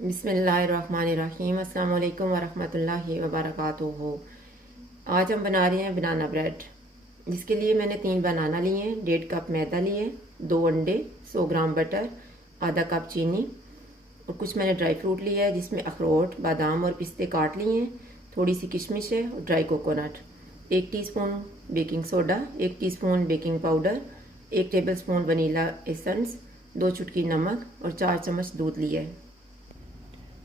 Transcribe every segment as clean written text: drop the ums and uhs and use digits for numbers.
बिस्मिल्लाहिर्रहमानिर्रहीम। अस्सलाम वालेकुम वरहमतुल्लाहि वबरकातुहू। आज हम बना रहे हैं बनाना ब्रेड, जिसके लिए मैंने 3 बनाना लिए हैं, 1.5 कप मैदा लिए, 2 अंडे, 100 ग्राम बटर, आधा कप चीनी और कुछ मैंने ड्राई फ्रूट लिया है जिसमें अखरोट, बादाम और पिस्ते काट लिए हैं, थोड़ी सी किशमिश है और dry coconut, 1 teaspoon baking soda, 1 teaspoon baking powder, 1 tablespoon vanilla essence, 2 चुटकी नमक और 4 चम्मच दूध लिया है।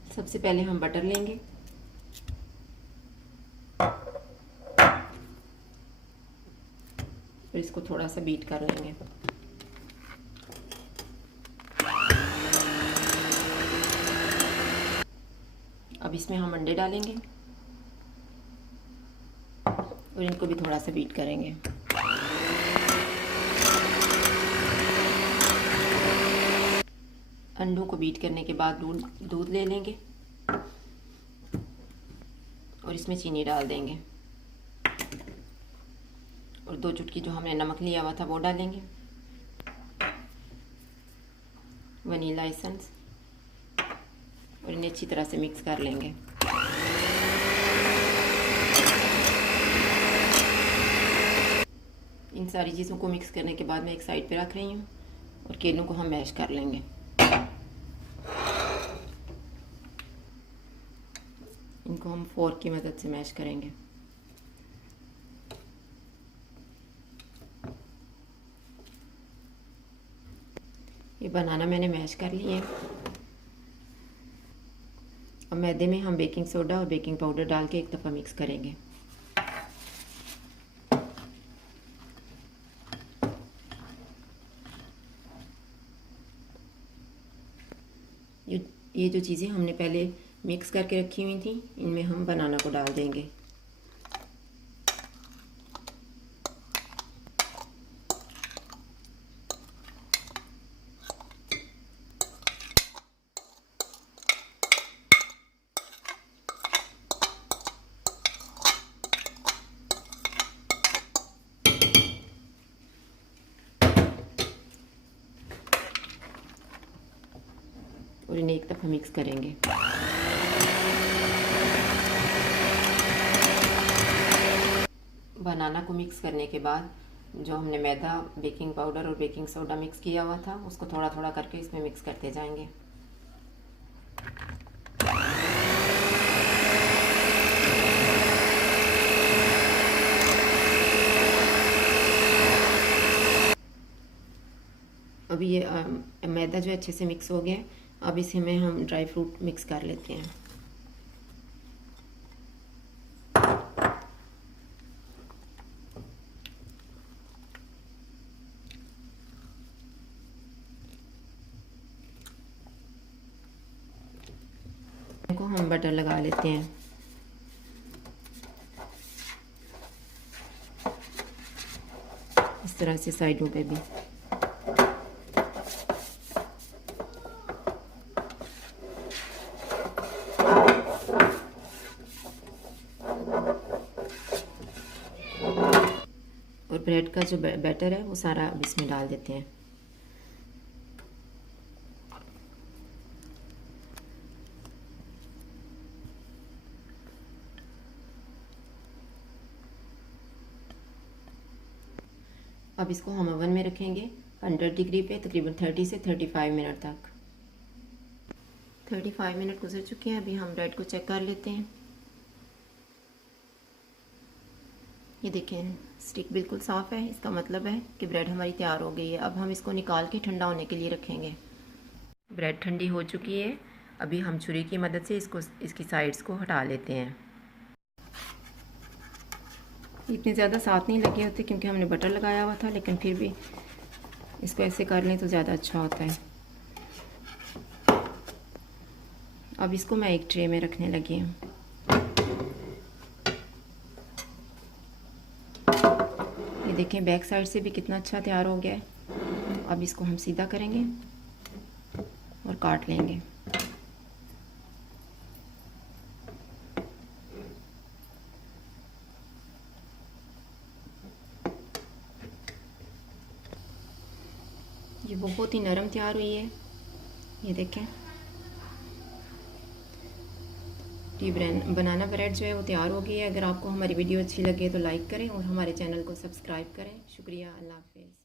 सबसे पहले हम बटर लेंगे। फिर इसको थोड़ा सा बीट कर लेंगे। अब इसमें हम अंडे डालेंगे और इनको भी थोड़ा सा बीट करेंगे। अंडों को बीट करने के बाद दूध ले लेंगे और इसमें चीनी डाल देंगे और 2 चुटकी जो हमने नमक लिया हुआ था वो डालेंगे, वनीला एसेंस, और इन्हें अच्छी तरह से मिक्स कर लेंगे। इन सारी चीज़ों को मिक्स करने के बाद मैं एक साइड पे रख रही हूँ और केलों को हम मैश कर लेंगे। इनको हम फोर्क की मदद से मैश करेंगे। ये बनाना मैंने मैश कर लिए हैं। अब मैदे में हम बेकिंग सोडा और बेकिंग पाउडर डाल के एक दफ़ा मिक्स करेंगे। ये जो चीज़ें हमने पहले मिक्स करके रखी हुई थी, इनमें हम बनाना को डाल देंगे। और इन्हें एक दफ़ा मिक्स करेंगे। बनाना को मिक्स करने के बाद जो हमने मैदा, बेकिंग पाउडर और बेकिंग सोडा मिक्स किया हुआ था, उसको थोड़ा थोड़ा करके इसमें मिक्स करते जाएंगे। अभी ये मैदा जो अच्छे से मिक्स हो गया है, अब इसमें हम ड्राई फ्रूट मिक्स कर लेते हैं। इनको हम बटर लगा लेते हैं। इस तरह से साइडों पे भी। और ब्रेड का जो बैटर है वो सारा अब इसमें डाल देते हैं। अब इसको हम ओवन में रखेंगे 100 डिग्री पे तकरीबन 30 से 35 मिनट तक। 35 मिनट गुजर चुके हैं। अभी हम ब्रेड को चेक कर लेते हैं। ये देखें, स्टिक बिल्कुल साफ़ है, इसका मतलब है कि ब्रेड हमारी तैयार हो गई है। अब हम इसको निकाल के ठंडा होने के लिए रखेंगे। ब्रेड ठंडी हो चुकी है। अभी हम छुरी की मदद से इसकी साइड्स को हटा लेते हैं। इतने ज़्यादा साथ नहीं लगे होते क्योंकि हमने बटर लगाया हुआ था, लेकिन फिर भी इसको ऐसे कर लें तो ज़्यादा अच्छा होता है। अब इसको मैं एक ट्रे में रखने लगी हूँ। ये देखें, बैक साइड से भी कितना अच्छा तैयार हो गया है। अब इसको हम सीधा करेंगे और काट लेंगे। ये बहुत ही नरम तैयार हुई है, ये देखें। बनाना ब्रेड जो है वो तैयार हो गई है। अगर आपको हमारी वीडियो अच्छी लगे तो लाइक करें और हमारे चैनल को सब्सक्राइब करें। शुक्रिया, अल्लाह हाफ़िज़।